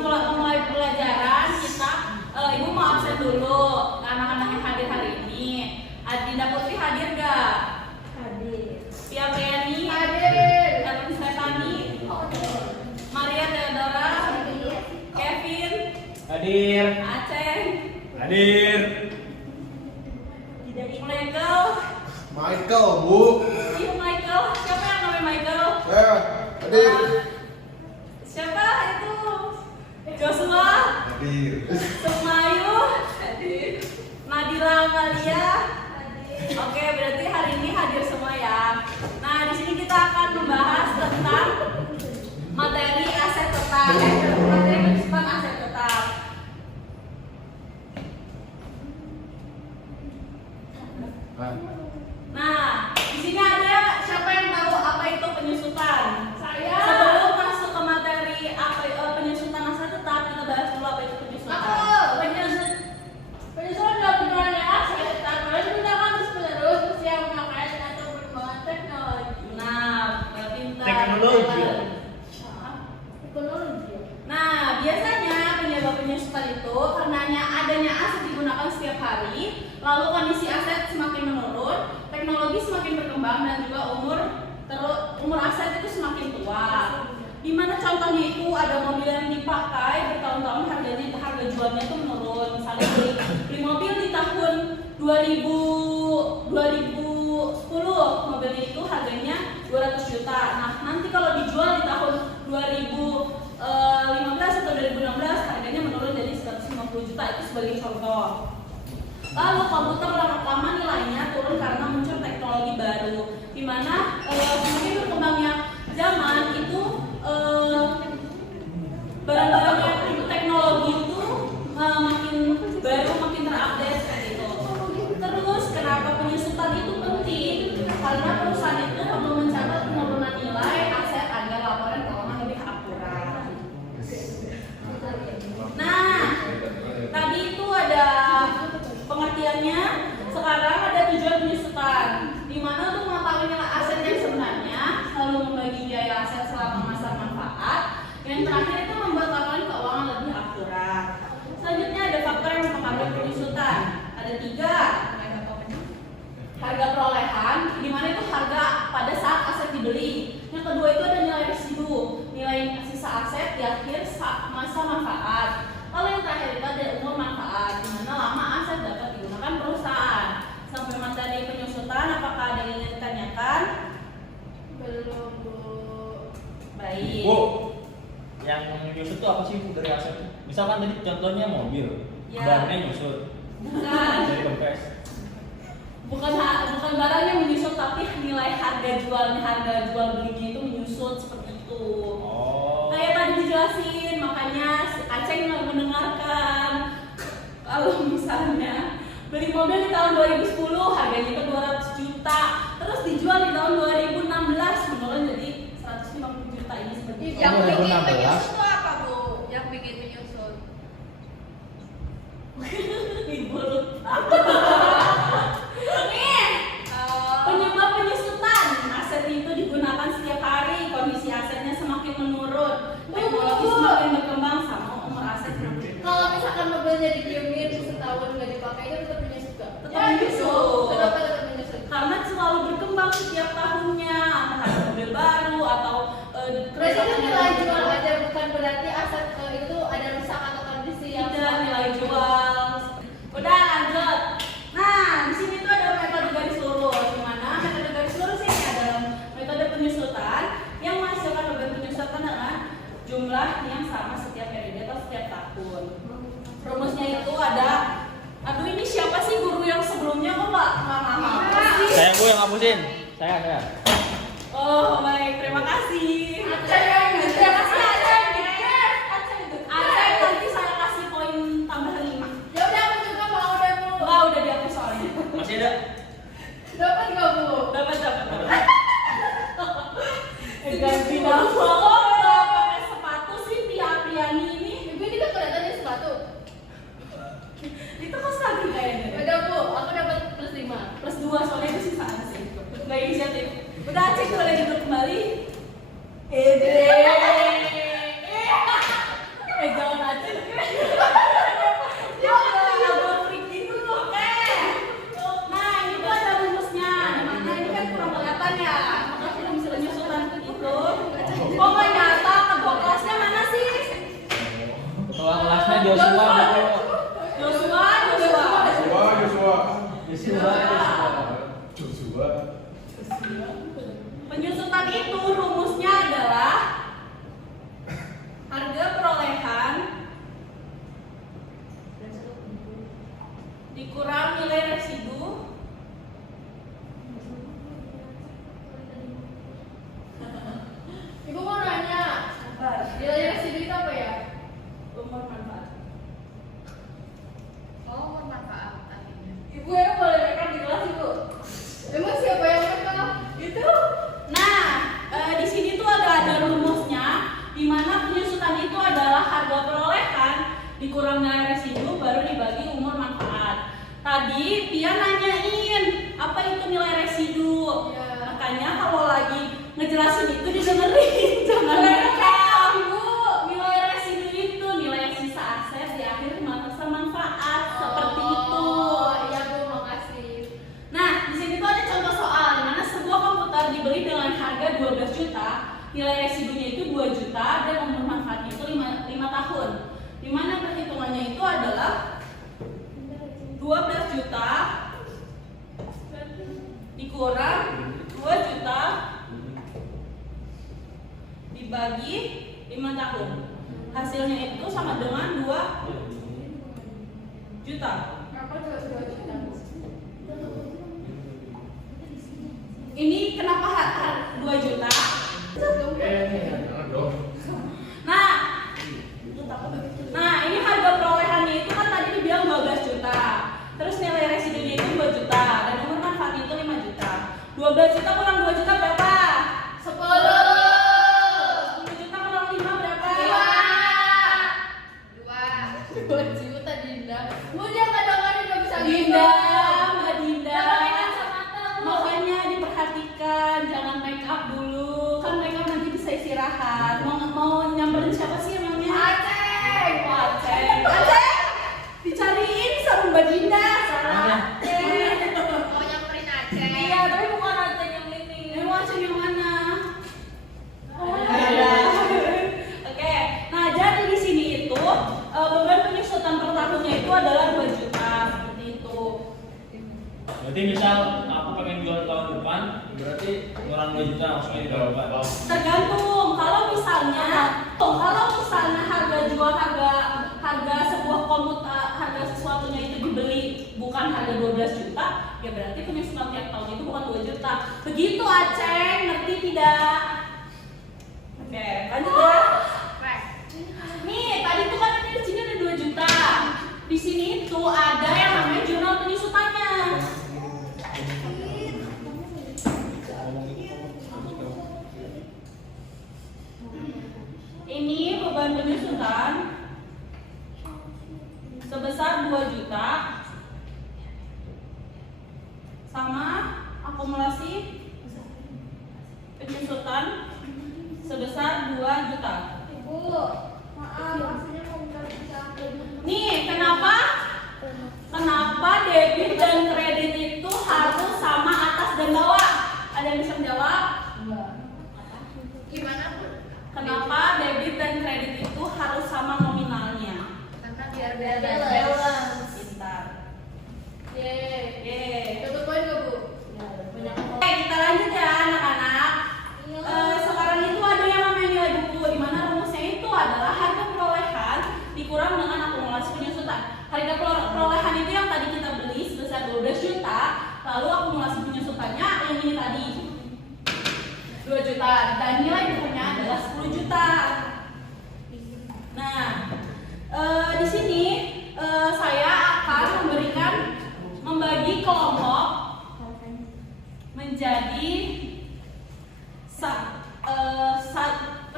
sebelum mulai pelajaran kita Ibu mau absen dulu anak-anak yang hadir hari ini. Adinda Putri hadir gak? Hadir. Pia Priani Hadir. Elvin Stefani, Maria Theodora, Kevin Hadir. Aceh, Hadir. Michael, Bu. iya Michael. Siapa yang namanya Michael? Hadir. Siapa itu? Joshua, Hadir. Sukmayu, hadir. Nadira Amalia, hadir. Oke, berarti hari ini hadir semua ya. Nah, di sini kita akan membahas tentang materi aset tetap, materi penyusutan aset tetap. Nah, di sini ada siapa yang tahu apa itu penyusutan? Saya. Sebelum masuk ke materi penyusutan aset tetap, kita bahas dulu apa itu penyusutan. Penyusunan dalam penggunaan aset tanpa menggunakan terus-menerus usia memakai atau perkembangan teknologi. Nah, pintar. Teknologi. Teknologi. Nah, biasanya penyebab penyusutan itu karenanya adanya aset digunakan setiap hari, lalu kondisi aset semakin menurun, teknologi semakin berkembang dan juga umur aset itu semakin tua. Di mana contohnya itu ada mobil yang dipakai bertahun-tahun harga jualnya itu menurun. Misalnya beli mobil di tahun 2010 mobilnya itu harganya 200 juta. Nah, nanti kalau dijual di tahun 2015 atau 2016 harganya menurun jadi 150 juta, itu sebagai contoh. Lalu komputer lama nilainya turun karena muncul teknologi baru, di mana semakin berkembangnya zaman itu barang-barang yang teknologi itu makin baru, makin terupdate seperti itu. Terus kenapa penyusutan itu penting? Karena perusahaan itu perlu mencatat penurunan nilai aset agar laporan keuangan lebih akurat. Nah, tadi itu ada pengertiannya. Sekarang ada tujuan penyusutan, di mana untuk mengetahui nilai aset yang sebenarnya, lalu membagi biaya aset selama masa manfaat. Yang terakhir itu membuat laporan keuangan lebih akurat. Selanjutnya ada faktor yang mempengaruhi penyusutan. Ada 3. Harga perolehan, di mana itu harga pada saat aset dibeli. Yang kedua itu ada nilai residu, nilai sisa aset di akhir masa manfaat. Lalu yang terakhir itu ada umur manfaat, di mana lama aset dapat digunakan perusahaan. Sampai materi penyusutan, apakah ada yang ingin ditanyakan? Belum, Bu. Baik. Bu, yang nyusut itu apa sih Bu dari aset? Misalkan tadi contohnya mobil, Ya. barangnya nyusut, Bukan, jadi kempes. bukan barang yang menyusut, tapi nilai harga jual belinya itu menyusut seperti itu. Oh. Kayak tadi dijelasin, makanya si Aceh nggak mendengarkan. Kalau misalnya beli mobil di tahun 2010 harganya itu 200 juta, terus dijual di tahun 2016 menurun jadi 150 juta, ini seperti itu. Yang bikin 2016. penyusut itu apa, Bu? Yang bikin penyusut? Ibu lupa. Nih, penyebab penyusutan aset itu digunakan setiap hari, kondisi asetnya semakin menurun, teknologi semakin berkembang, sama umur aset semakin. Kalau misalkan mobilnya didiemin setahun nggak dipakai, itu tetap menyusut nggak? Tetap menyusut. Kenapa tetap menyusut? Karena selalu berkembang setiap tahunnya, entah ada mobil baru atau Berarti itu nilai jual aja, bukan berarti aset itu ada rusak atau kondisi yang tidak nilai jual. Udah lanjut. Nah, di sini tuh ada metode garis lurus. Di mana metode garis lurus ini adalah metode penyusutan yang menghasilkan beban penyusutan dengan jumlah yang sama setiap periode atau setiap tahun. Rumusnya itu ada, aduh ini siapa sih guru yang sebelumnya kok nggak hafal sih? Saya Bu yang ngapusin. Saya. Oh baik, terima kasih. Terima kasih Aceh, nanti saya kasih poin tambahan 5. Ya udah, aku juga mau deh, Bu. Wah, udah dihapus soalnya. Masih ada? Dapat nggak, Bu? Dapat. Ganti nama kok nggak pakai sepatu sih Priani ini. Ibu ini kan kelihatan dia sepatu. Itu kos lagi kayaknya. Udah, Bu, aku dapat plus 5. Plus 2 soalnya itu sisaan sih. Nggak inisiatif. Udah Aceh boleh duduk kembali. Agak freak gitu loh. Oke. Nah, ini tuh ada rumusnya. Dimana ini kan kurang kelihatan ya. Maka kita bisa penyusutan itu. Kok nggak nyata? Ketua kelasnya mana sih? Ketua kelasnya Joshua. Joshua. Penyusutan itu rumusnya adalah harga perolehan dikurang nilai residu Ibu mau nanya, nilai residu itu apa ya? umur manfaat. Oh, bermanfaat akhirnya. Ibu ya boleh rekam di kelas ibu. Emang siapa yang rekam? Itu. Nah, di sini tuh ada rumusnya, di mana penyusutan itu adalah harga perolehan dikurang nilai residu baru dibagi umur manfaat. Tadi Pia nanyain apa itu nilai residu. Ya. Makanya kalau lagi ngejelasin itu didengerin, jangan rekam. Ibu. Nilai residu itu nilai sisa aset di akhir masa manfaat seperti itu. Iya Bu, makasih. Nah, di sini tuh ada contoh soal di mana sebuah komputer dibeli dengan harga 12 juta, nilai residunya itu 2 juta dan umur manfaatnya itu 5 tahun. Di mana perhitungannya itu adalah 12 juta dikurang 2 juta dibagi 5 tahun. Hasilnya itu sama dengan 2 juta. Kenapa cuma 2 juta? Ini kenapa 2 juta? Nah, ini harga perolehannya itu kan tadi dibilang 12 juta. Terus nilai residunya itu 2 juta dan umur manfaatnya itu 5 juta. 12 juta kurang 2 juta berapa? 10 juta kurang 5 berapa? 2 juta Dinda. Bu dia kadang-kadang nggak bisa Dinda, Mbak Dinda. Jangan main kacamata, Bu. Makanya diperhatikan, jangan make up dulu. Kan make up nanti bisa istirahat. Mau nyamperin siapa sih emangnya? Aceng. Aceng. Aceng. Dicariin sama Mbak Dinda. Mana? Mau nyamperin Aceh. Iya, tapi bukan Aceng yang ini. Emang Aceng yang mana? Oh, Ada. Oke. Nah, jadi di sini itu beban penyusutan per tahunnya itu adalah 2 juta seperti itu. Berarti misal aku pengen jual tahun depan, berarti kurang 2 juta maksudnya di tahun depan. Tergantung. Kalau misalnya harga sebuah komputer, harga sesuatunya itu dibeli bukan harga 12 juta, ya berarti penyusutan tiap tahun itu bukan 2 juta. Begitu Aceng, ngerti tidak? Oke, lanjut ya. Nih, tadi tuh kan di sini ada 2 juta. Di sini tuh ada yang namanya jurnal penyusutannya. Ini beban penyusutan sebesar 2 juta sama akumulasi penyusutan sebesar 2 juta. Ibu, maaf, maksudnya mau minta bisa. Nih, kenapa debit dan kredit itu harus sama atas dan bawah? Ada yang bisa menjawab? Gimana pun? Kenapa debit dan kredit itu harus sama nominalnya? Karena biar Balance. Pintar. Yeay. Yeay. Dapat poin nggak Bu? Banyak. Oke, kita lanjut ya anak-anak. Sekarang itu ada yang namanya nilai buku, di mana rumusnya itu adalah harga perolehan dikurang dengan akumulasi penyusutan. Harga perolehan itu yang tadi kita beli sebesar 12 juta, lalu akumulasi penyusutannya yang ini tadi 2 juta dan nilai bukunya adalah 10 juta. Nah, di sini saya akan membagi kelompok menjadi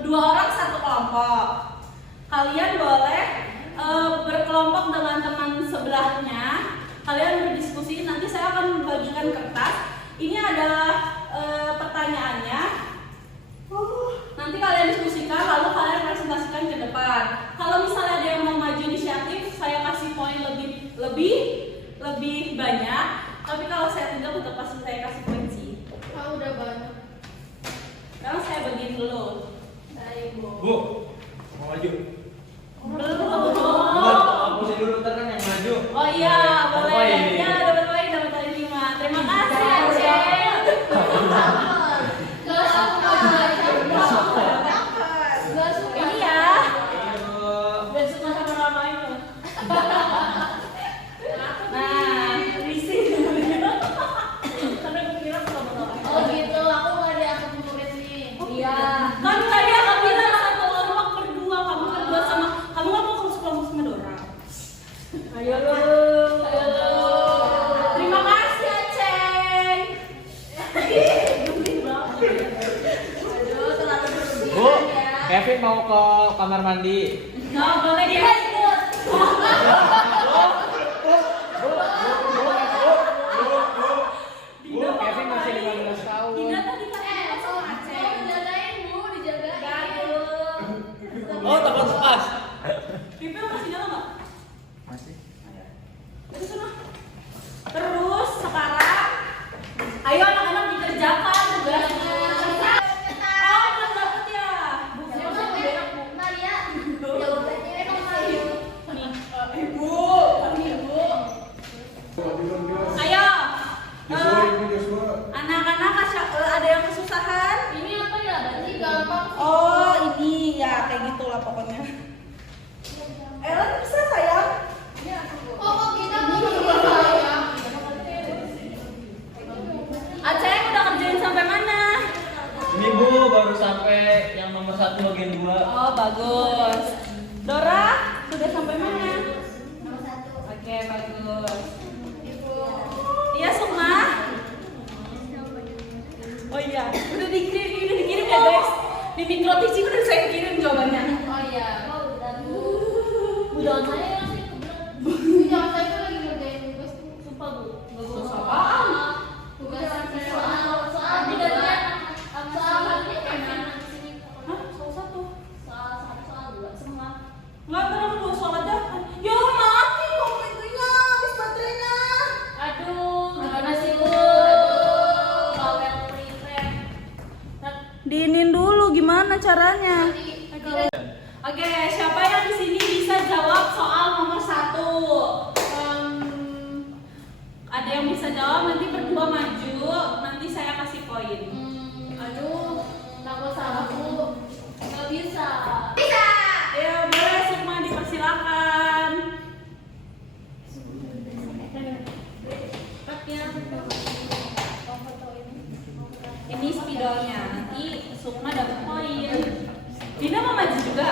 dua orang satu kelompok. Kalian boleh berkelompok dengan teman sebelahnya. Kalian berdiskusi. Nanti saya akan membagikan kertas. Ini adalah pertanyaannya. Nanti kalian diskusikan, lalu kalian presentasikan ke depan. Kalau misalnya ada yang mau maju Nah, risih. Karena gue kira suka motor. Oh gitu, aku nggak diangkat murid nih. Iya. Kan tadi aku bilang satu kelompok berdua, kamu berdua sama kamu nggak mau kelompok sama Dora. Ayo lu. Terima kasih Aceng. Aduh, terlalu berlebihan Bu, ya. Kevin mau ke kamar mandi. Nggak boleh dia ikut. Bu, Kevin masih 15 tahun. Dina tadi kan sama Oh, Aceng. dijagain Bu, dijagain. Oh, takut pas. Pipil masih nyala nggak? Masih. Terus sana. Terus sekarang, ayo anak-anak dikerjakan tugasnya. Oh, belum dapet ya. Maria, jawabannya emang Maria. Nih, ibu, ibu. Ayo, Joshua, ibu Joshua. anak-anak ada yang kesusahan? Ini apa ya? Berarti gampang. Oh, ini ya kayak gitulah pokoknya. Ellen bisa sayang? Oh, kita mau ya. Aceh udah kerjain sampai mana? Ini Bu, baru sampai yang nomor 1 bagian 2. Oh, bagus. Dora, sudah sampai mana? Nomor 1. Oke, bagus. Ibu. Iya, Sukma? Oh iya, udah dikirim ya guys. Di mikro teaching udah saya kirim jawabannya. Oh iya, udah Bu. Jangan saya yang sih kebelet. Jangan saya tuh lagi ngerjain tugas tuh, sumpah Bu. Tugas apaan? Tugas soal digantian soal nanti enak di sini. Hah? Soal satu? Soal 1, soal 2 semua. Nggak pernah dua soal aja. Ya mati kok itunya, habis baterainya. Aduh, gimana sih Bu? Bawel prefect. Diinin dulu gimana caranya? Nanti Oke, siapa yang di sini bisa jawab soal nomor 1? Ada yang bisa jawab, nanti berdua maju, nanti saya kasih poin. aduh, takut salah Bu. Nggak bisa. Ya boleh, semua dipersilakan. Ini spidolnya, nanti Sukma dapat poin. Dina mau maju juga?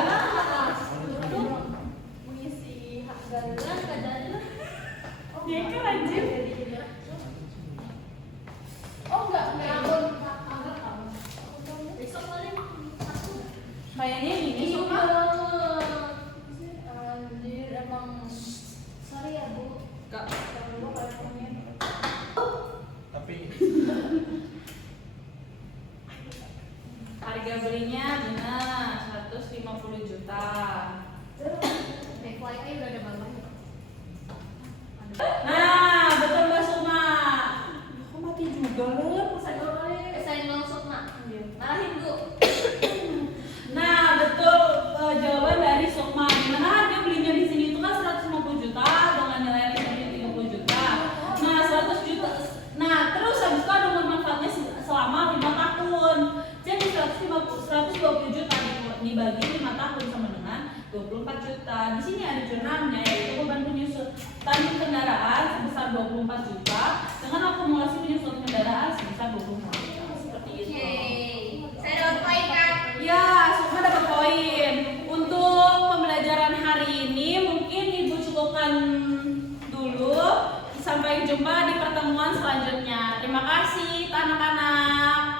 Mengisi hak galian keadaan. Ya kan anjir. Oh enggak. Besok paling aku. Kayaknya ini Sukma. Anjir emang. Sorry ya Bu. Gak. Jangan lupa poin. Tapi Harga belinya Dina 150 juta. FYI udah ada bapak. Nah, betul Mbak Sukma. Kok mati juga loh? Saya langsung nak. Marahin Bu. Nah, betul jawaban dari Sukma. Dimana harga belinya di sini itu kan 150 juta dengan nilai listriknya 30 juta. Nah, 100 juta. Nah, terus habis itu ada umur manfaatnya selama 5 tahun. Jadi 120 juta dibagi 5 tahun sama dengan 24 juta. Di sini ada jurnalnya, yaitu beban penyusutan kendaraan sebesar 24 juta dengan akumulasi penyusutan kendaraan sebesar 24 juta. Seperti itu. Saya dapat poin kan? Ya, Sukma dapat poin. Untuk pembelajaran hari ini mungkin Ibu cukupkan dulu. Sampai jumpa di pertemuan selanjutnya. Terima kasih anak-anak.